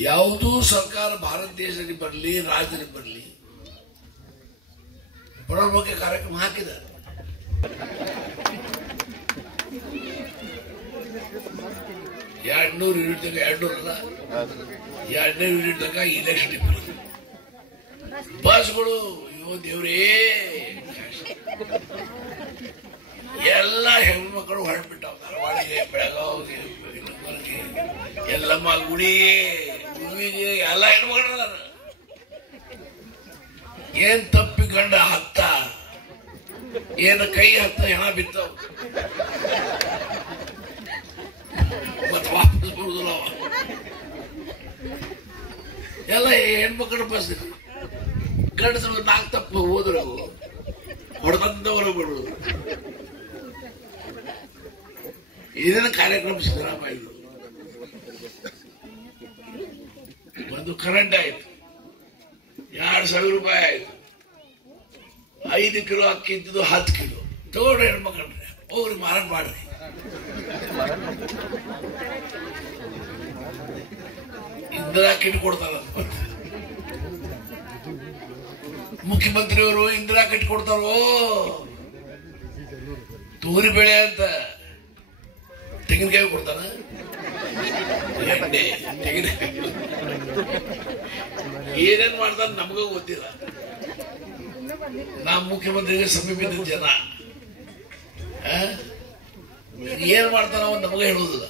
ಯಾವುದೂ ಸರ್ಕಾರ ಭಾರತ ದೇಶದಲ್ಲಿ ಬರಲಿ, ರಾಜ್ಯದಲ್ಲಿ ಬರಲಿ, ಬಡವರ ಬಗ್ಗೆ ಕಾರ್ಯಕ್ರಮ ಹಾಕಿದ್ದಾರೆ. $200 ಯೂನಿಟ್ ತನಕ, 200 ಅಲ್ಲ, 200 ಯೂನಿಟ್ ತನಕ ಇಲೆಕ್ಟ್ರಿಸಿಟಿ ಬಿಲ್. ಬಸ್ಗಳು, ಅಯ್ಯೋ ದೇವ್ರೇ, ಎಲ್ಲ ಹೆಣ್ಮಕ್ಳು ಹೊರಡ್ಬಿಟ್ಟಾವ. ಧಾರವಾಡಿಗೆ, ಬೆಳಗಾವಿಗೆ, ಎಲ್ಲಮ್ಮ ಗುಡಿಗೆ, ಗುರುವಿಗೆ ಎಲ್ಲ ಹೆಣ್ಮಕ್ಳು ಅದಾರ. ಏನ್ ತಪ್ಪಿಕೊಂಡ ಹತ್ತ, ಏನ ಕೈ ಹತ್ತ ಹೆಣ ಬಿತ್ತವ, ಮತ್ತೆ ವಾಪಸ್ ಬರುದಿಲ್ಲ. ಎಲ್ಲ ಹೆಣ್ಮಕ್ಳು ಬಸ್ ಗಂಡಸರು 4 ತಪ್ಪು ಹೋದ್ರು ಹೊಡೆದಂತ ಹೊರಬಿಡುದು. ಇದನ್ನ ಕಾರ್ಯಕ್ರಮ ಸಿದ್ದರಾಮಯ್ಯ. ಒಂದು ಕರೆಂಟ್ ಆಯ್ತು, $2,000 ಆಯ್ತು. 5 ಕಿಲೋ ಅಕ್ಕಿ ಇದ್ದು 10 ಕಿಲೋ ತಗೊಂಡ್ರೆ ಹೆಣ್ಮಕ್ಳ್ರೆ ಹೋಗ್ರಿ ಮಾರಾಟ ಮಾಡ್ರಿ. ಇಂದಿರಾ ಕಿಟ್ ಕೊಡ್ತಾರ. ಮುಖ್ಯಮಂತ್ರಿಯವರು ಇಂದಿರಾ ಕಿಟ್ ಕೊಡ್ತಾರೋ, ತೂರಿ ಬೆಳೆ ಅಂತ ತೆಂಗಿನಕಾಯಿ ಕೊಡ್ತಾನ, ತೆಂಗಿನಕಾಯಿ ಏನೇನ್ ಮಾಡ್ತಾನ ನಮಗೂ ಗೊತ್ತಿಲ್ಲ. ನಮ್ಮ ಮುಖ್ಯಮಂತ್ರಿಗೆ ಸಮೀಪದ ಜನ ಏನ್ ಮಾಡ್ತಾನ ಅವನು ನಮಗ ಹೇಳುವುದಿಲ್ಲ.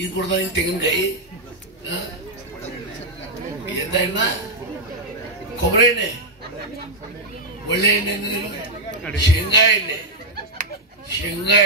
ಇದು ಕೊಡ್ತಾನ, ಈ ತೆಂಗಿನಕಾಯಿ, ಎಂತ ಎಣ್ಣ, ಕೊಬ್ಬರಿ ಎಣ್ಣೆ, ಒಳ್ಳೆ ಎಣ್ಣೆ, ಶೇಂಗಾ ಎಣ್ಣೆ, ಶೇಂಗಾ